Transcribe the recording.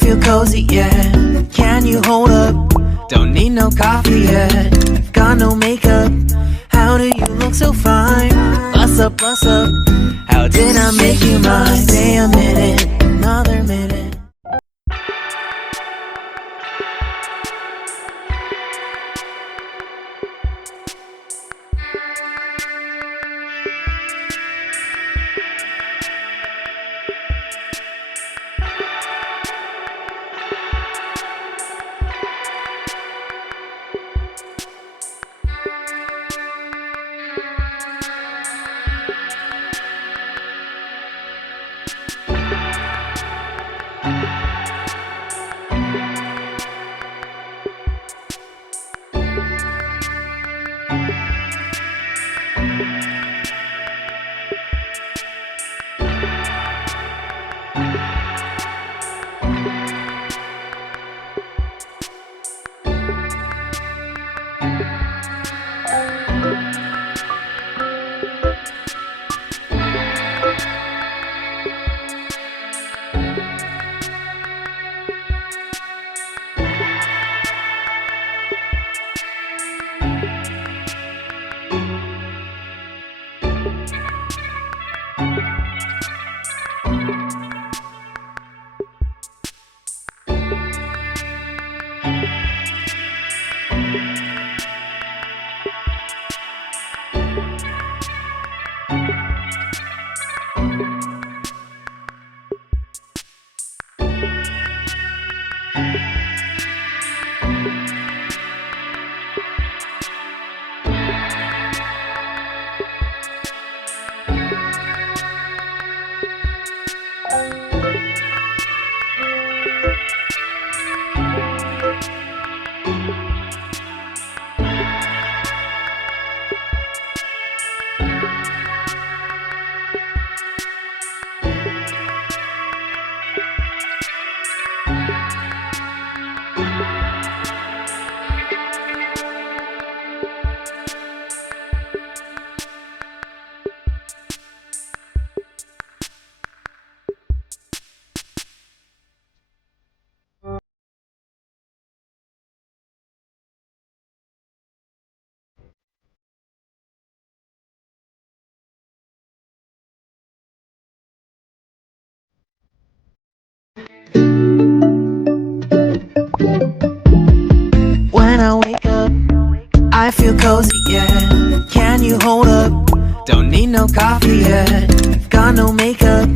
feel cozy, yeah. Can you hold up? Don't need no coffee yet. Got no makeup. How do you look so fine? Bust up, bust up. How did I make you mine? Stay a minute, another minute. When I wake up, I feel cozy, yeah. Can you hold up? Don't need no coffee yet. Got no makeup.